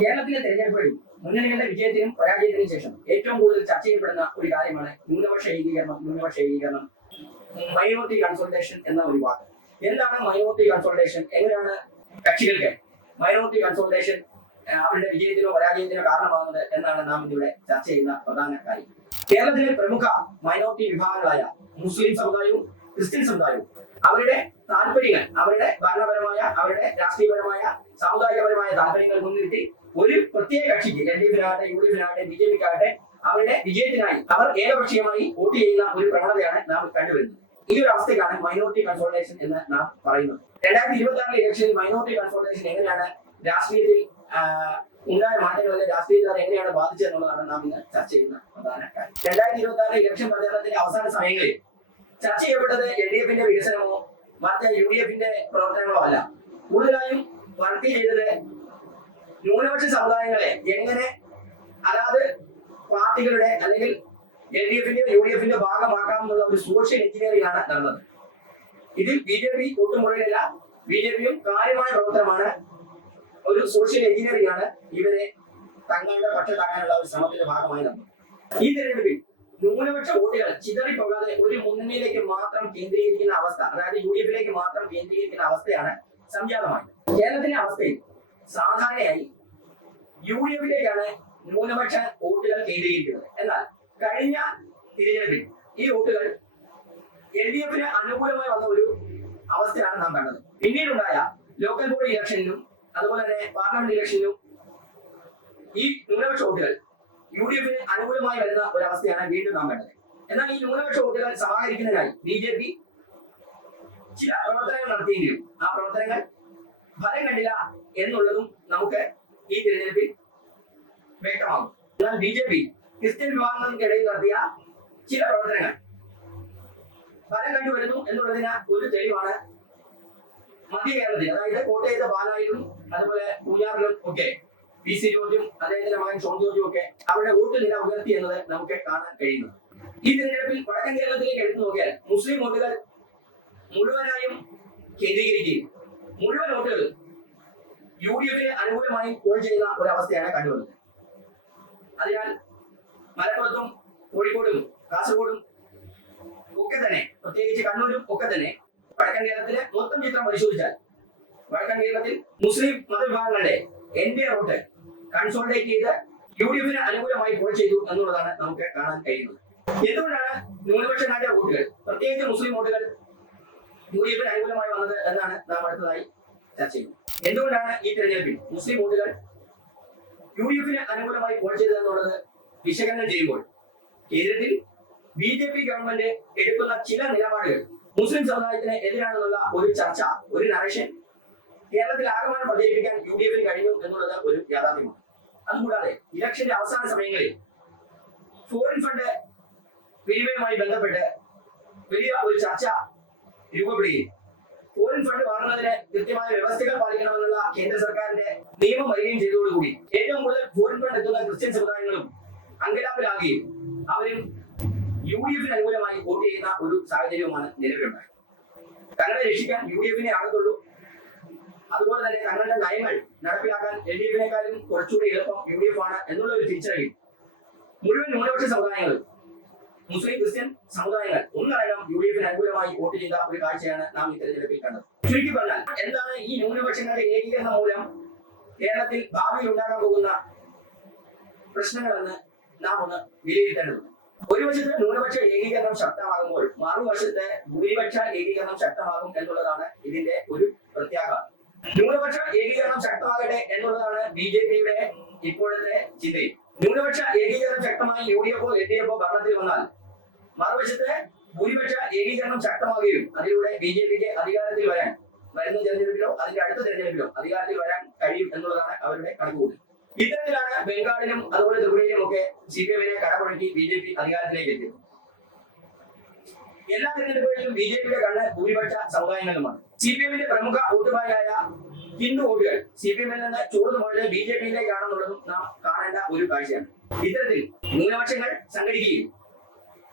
കേരളത്തിലെ തെരഞ്ഞെടുപ്പുകളിൽ മുന്നണികളുടെ വിജയത്തിനും പരാജയത്തിനും ശേഷം ഏറ്റവും കൂടുതൽ ചർച്ച ചെയ്യപ്പെടുന്ന ഒരു കാര്യമാണ് ന്യൂനപക്ഷ ഏകീകരണം, മൈനോറിറ്റി കൺസോൾട്ടേഷൻ എന്ന ഒരു വാക്ക്. എന്താണ് മൈനോറിറ്റി കൺസോൾട്ടേഷൻ? എങ്ങനെയാണ് കക്ഷികൾക്ക് മൈനോറിറ്റി കൺസോൾട്ടേഷൻ അവരുടെ വിജയത്തിനോ പരാജയത്തിനോ കാരണമാകുന്നത് എന്നാണ് നാം ഇതിവിടെ ചർച്ച ചെയ്യുന്ന പ്രധാന കാര്യം. കേരളത്തിലെ പ്രമുഖ മൈനോറിറ്റി വിഭാഗങ്ങളായ മുസ്ലിം സമുദായവും ക്രിസ്ത്യൻ സമുദായവും അവരുടെ താല്പര്യങ്ങൾ, അവരുടെ ഭരണപരമായ, അവരുടെ രാഷ്ട്രീയപരമായ, സാമുദായികപരമായ താല്പര്യങ്ങൾ മുൻനിർത്തി ഒരു പ്രത്യേക കക്ഷിക്ക്, LDF-നാകട്ടെ, UDF-നാകട്ടെ, BJP-ക്കാകട്ടെ, അവരുടെ വിജയത്തിനായി അവർ ഏകപക്ഷീയമായി വോട്ട് ചെയ്യുന്ന ഒരു പ്രവണതയാണ് നാം കണ്ടുവരുന്നത്. ഈ ഒരു അവസ്ഥയ്ക്കാണ് മൈനോറിറ്റി കൺസോൾട്ടേഷൻ എന്ന് നാം പറയുന്നത്. 2026 ഇലക്ഷനിൽ മൈനോറിറ്റി കൺസോൾട്ടേഷൻ എങ്ങനെയാണ് രാഷ്ട്രീയത്തിൽ ഉണ്ടായ മാറ്റങ്ങളെ രാഷ്ട്രീയക്കാരെ എങ്ങനെയാണ് ബാധിച്ചതെന്നുള്ളതാണ് നാം ഇന്ന് ചർച്ച ചെയ്യുന്ന പ്രധാന കാര്യം. 2026 ഇലക്ഷൻ പ്രചാരണത്തിന്റെ അവസാന സമയങ്ങളിൽ ചർച്ച ചെയ്യപ്പെട്ടത് LDF-ന്റെ വികസനമോ മറ്റ് UDF-ന്റെ പ്രവർത്തനങ്ങളോ അല്ല. കൂടുതലായും വർക്ക് ചെയ്തത് ന്യൂനപക്ഷ സമുദായങ്ങളെ എങ്ങനെ അതാത് പാർട്ടികളുടെ അല്ലെങ്കിൽ LDF-ന്റെ UDF-ന്റെ ഭാഗമാക്കാമെന്നുള്ള ഒരു സോഷ്യൽ എഞ്ചിനീയറിംഗ് ആണ് നടന്നത്. ഇതിൽ BJP ഒട്ടുമുറയിലല്ല. BJP-യും കാര്യമായ പ്രവർത്തനമാണ്. ഒരു സോഷ്യൽ എഞ്ചിനീയറിംഗ് ആണ് ഇവരെ തങ്ങളുടെ പക്ഷത്താക്കാനുള്ള ഒരു ശ്രമത്തിന്റെ ഭാഗമായി നടന്നത്. ഈ തെരഞ്ഞെടുപ്പിൽ ന്യൂനപക്ഷ വോട്ടുകൾ ചിതറിപ്പോകാതെ ഒരു മുന്നണിയിലേക്ക് മാത്രം കേന്ദ്രീകരിക്കുന്ന അവസ്ഥ, അതായത് UDF-ലേക്ക് മാത്രം കേന്ദ്രീകരിക്കുന്ന അവസ്ഥയാണ് സംജാതമായത്. കേരളത്തിലെ അവസ്ഥയിൽ സാധാരണയായി UDF-ലേക്കാണ് ന്യൂനപക്ഷ വോട്ടുകൾ കേന്ദ്രീകരിക്കുന്നത്. എന്നാൽ കഴിഞ്ഞ തിരഞ്ഞെടുപ്പിൽ ഈ വോട്ടുകൾ LDF-ന് അനുകൂലമായി വന്ന ഒരു അവസ്ഥയാണ് നാം കണ്ടത്. പിന്നീടുണ്ടായ ലോക്കൽ ബോഡി ഇലക്ഷനിലും അതുപോലെ തന്നെ പാർലമെന്റ് ഇലക്ഷനിലും ഈ ന്യൂനപക്ഷ വോട്ടുകൾ UDF-ന് അനുകൂലമായി വരുന്ന ഒരവസ്ഥയാണ് വീണ്ടും നാം കണ്ടത്. എന്നാൽ ഈ ന്യൂനപക്ഷ വോട്ടുകൾ സമാഹരിക്കുന്നതിനായി BJP ചില പ്രവർത്തനങ്ങൾ നടത്തിയെങ്കിലും ആ പ്രവർത്തനങ്ങൾ ഫലം കണ്ടില്ല എന്നുള്ളതും നമുക്ക് ഈ തിരഞ്ഞെടുപ്പിൽ വ്യക്തമാകും. എന്നാൽ BJP ക്രിസ്ത്യൻ വിഭാഗങ്ങൾക്കിടയിൽ നടത്തിയ ചില പ്രവർത്തനങ്ങൾ ഫലം കണ്ടുവരുന്നു എന്നുള്ളതിന് ഒരു തെളിവാണ് മധ്യ കേരളത്തിൽ, അതായത് കോട്ടയത്തെ പാലായിലും അതുപോലെ പൂഞ്ഞാറിലും ഒക്കെ PC ജോർജും അദ്ദേഹത്തിന്റെ മകൻ ഷോൺ ജോർജും ഒക്കെ അവരുടെ വോട്ട് നില ഉയർത്തി എന്നത് നമുക്ക് കാണാൻ കഴിയുന്നു. ഈ തിരഞ്ഞെടുപ്പിൽ വടക്കൻ കേരളത്തിലേക്ക് എടുത്തു നോക്കിയാൽ മുസ്ലിം വോട്ടുകൾ മുഴുവനായും കേന്ദ്രീകരിക്കുകയും മുഴുവൻ വോട്ടുകൾ UDF-ന് അനുകൂലമായി പോൾ ചെയ്യുന്ന ഒരവസ്ഥയാണ് കണ്ടുവരുന്നത്. അതിനാൽ മലപ്പുറത്തും കോഴിക്കോടും കാസർഗോഡും ഒക്കെ തന്നെ, പ്രത്യേകിച്ച് കണ്ണൂരും ഒക്കെ തന്നെ വടക്കൻ കേരളത്തിലെ മൊത്തം ചിത്രം പരിശോധിച്ചാൽ വടക്കൻ കേരളത്തിൽ മുസ്ലിം മതവിഭാഗങ്ങളുടെ വോട്ട് കൺസോൾട്ടേറ്റ് ചെയ്ത് UDF-ന് അനുകൂലമായി പോൾ ചെയ്തു എന്നുള്ളതാണ് നമുക്ക് കാണാൻ കഴിയുന്നത്. എന്തുകൊണ്ടാണ് ന്യൂനപക്ഷങ്ങളുടെ വോട്ടുകൾ, പ്രത്യേകിച്ച് മുസ്ലിം വോട്ടുകൾ UDF-ന് അനുകൂലമായി വന്നത് എന്നാണ് നാം അടുത്തതായി ചർച്ച ചെയ്യുന്നത്. എന്തുകൊണ്ടാണ് ഈ തെരഞ്ഞെടുപ്പിൽ മുസ്ലിം വോട്ടുകൾ UDF-ന് അനുകൂലമായി പോൾ ചെയ്തത് എന്നുള്ളത് വിശകലനം ചെയ്യുമ്പോൾ കേന്ദ്രത്തിൽ BJP ഗവൺമെന്റ് എടുക്കുന്ന ചില നിലപാടുകൾ മുസ്ലിം സമുദായത്തിന് എതിരാണെന്നുള്ള ഒരു ചർച്ച, ഒരു നറേഷൻ കേരളത്തിൽ ആകമാനം പ്രചരിപ്പിക്കാൻ UDF-ന് കഴിഞ്ഞു എന്നുള്ളത് ഒരു യാഥാർത്ഥ്യമാണ്. അതുകൂടാതെ ഇലക്ഷന്റെ അവസാന സമയങ്ങളിൽ ഫോറിൻ ഫണ്ട് വിനിമയവുമായി ബന്ധപ്പെട്ട് വലിയ ഒരു ചർച്ച രൂപപ്പെടുകയും ഫോറിൻ ഫണ്ട് വാങ്ങുന്നതിന് കൃത്യമായ വ്യവസ്ഥകൾ പാലിക്കണമെന്നുള്ള കേന്ദ്ര സർക്കാരിന്റെ നിയമം വരികയും ചെയ്തതോടുകൂടി ഏറ്റവും കൂടുതൽ ഫോറിൻ ഫണ്ട് എത്തുന്ന ക്രിസ്ത്യൻ സമുദായങ്ങളും അങ്കലാപ്പിലാകുകയും അവരും UDF-ന് അനുകൂലമായി വോട്ട് ചെയ്യുന്ന ഒരു സാഹചര്യവുമാണ് നിലവിലുണ്ടായത്. തങ്ങളെ രക്ഷിക്കാൻ UDF-നെ ആകത്തുള്ളൂ, അതുപോലെ തന്നെ തങ്ങളുടെ നയങ്ങൾ നടപ്പിലാക്കാൻ LDF-നേക്കാളും കുറച്ചുകൂടി എളുപ്പം UDF ആണ് എന്നുള്ള ഒരു തിരിച്ചറിവിൽ മുഴുവൻ ന്യൂനപക്ഷ സമുദായങ്ങളും മുസ്ലിം ക്രിസ്ത്യൻ സമുദായങ്ങൾ ഒന്നടങ്കം UDF-ന് അനുകൂലമായി വോട്ട് ചെയ്ത ഒരു കാഴ്ചയാണ് നാം ഈ തെരഞ്ഞെടുപ്പിൽ കണ്ടത്. ചുരുക്കി പറഞ്ഞാൽ എന്താണ് ഈ ന്യൂനപക്ഷങ്ങളുടെ ഏകീകരണം മൂലം കേരളത്തിൽ ഭാവിയിൽ ഉണ്ടാകാൻ പോകുന്ന പ്രശ്നങ്ങളെന്ന് നാം ഒന്ന് വിലയിരുത്തേണ്ടതുണ്ട്. ഒരു വശത്ത് ന്യൂനപക്ഷ ഏകീകരണം ശക്തമാകുമ്പോൾ മറുവശത്ത് ഭൂരിപക്ഷ ഏകീകരണം ശക്തമാകും എന്നുള്ളതാണ് ഇതിന്റെ ഒരു പ്രത്യാഘാതം. ന്യൂനപക്ഷ ഏകീകരണം ശക്തമാകട്ടെ എന്നുള്ളതാണ് BJP-യുടെ ഇപ്പോഴത്തെ ചിന്തയും. ന്യൂനപക്ഷ ഏകീകരണം ശക്തമായി UDF-ഓ LDF-ഓ ഭരണത്തിൽ വന്നാൽ മറുവശത്ത് ഭൂരിപക്ഷ ഏകീകരണം ശക്തമാകുകയും അതിലൂടെ BJP-ക്ക് അധികാരത്തിൽ വരാൻ വരുന്ന തെരഞ്ഞെടുപ്പിലോ അതിന്റെ അടുത്ത തെരഞ്ഞെടുപ്പിലോ അധികാരത്തിൽ വരാൻ കഴിയും എന്നുള്ളതാണ് അവരുടെ കണക്കുകൂട്ടൽ. ഇത്തരത്തിലാണ് ബംഗാളിലും അതുപോലെ ത്രിപുരയിലും ഒക്കെ CPM-നെ കടപുഴക്കി BJP അധികാരത്തിലേക്ക് എത്തിയത്. എല്ലാ തെരഞ്ഞെടുപ്പുകളിലും BJP-യുടെ കണ്ണ് ഭൂരിപക്ഷ സമുദായങ്ങളുമാണ്. CPM-ന്റെ പ്രമുഖ വോട്ട് ബാങ്കായ ഹിന്ദു വോട്ടുകൾ CPM-ൽ നിന്ന് ചോർന്നു പോയത് BJP-യിലേക്കാണെന്നുള്ളതും നാം കാണേണ്ട ഒരു കാഴ്ചയാണ്. ഇത്തരത്തിൽ ന്യൂനപക്ഷങ്ങൾ സംഘടിക്കുകയും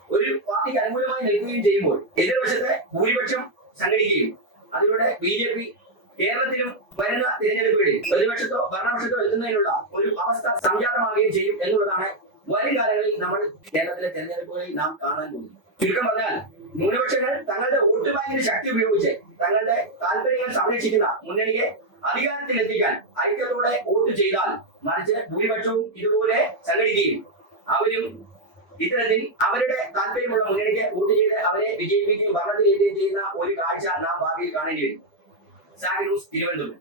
ഒരു പാർട്ടിക്ക് അനുകൂലമായി നിൽക്കുകയും ചെയ്യുമ്പോൾ എതിർവശത്തെ ഭൂരിപക്ഷം സംഘടിക്കുകയും അതിലൂടെ BJP കേരളത്തിലും വരുന്ന തിരഞ്ഞെടുപ്പുകളിൽ പ്രതിപക്ഷത്തോ ഭരണപക്ഷത്തോ എത്തുന്നതിനുള്ള ഒരു അവസ്ഥ സംജാതമാകുകയും ചെയ്യും എന്നുള്ളതാണ് വരും കാലങ്ങളിൽ നമ്മൾ കേരളത്തിലെ തിരഞ്ഞെടുപ്പുകളിൽ നാം കാണാൻ പോകുന്നത്. ചുരുക്കം പറഞ്ഞാൽ ന്യൂനപക്ഷങ്ങൾ തങ്ങളുടെ വോട്ട് ബാങ്കിന്റെ ശക്തി ഉപയോഗിച്ച് തങ്ങളുടെ താല്പര്യങ്ങൾ സംരക്ഷിക്കുന്ന മുന്നണിയെ അധികാരത്തിലെത്തിക്കാൻ ഐക്യത്തോടെ വോട്ട് ചെയ്താൽ, മറിച്ച് ഭൂരിപക്ഷവും ഇതുപോലെ സംഘടിക്കുകയും അവരും ഇത്തരത്തിൽ അവരുടെ താല്പര്യമുള്ള മുന്നണിക്ക് വോട്ട് ചെയ്ത് അവരെ വിജയിപ്പിക്കുകയും ഭരണത്തിലേറ്റുകയും ചെയ്യുന്ന ഒരു കാഴ്ച നാം ഭാവിയിൽ കാണേണ്ടി വരും. Zag news, Thiruvananthapuram.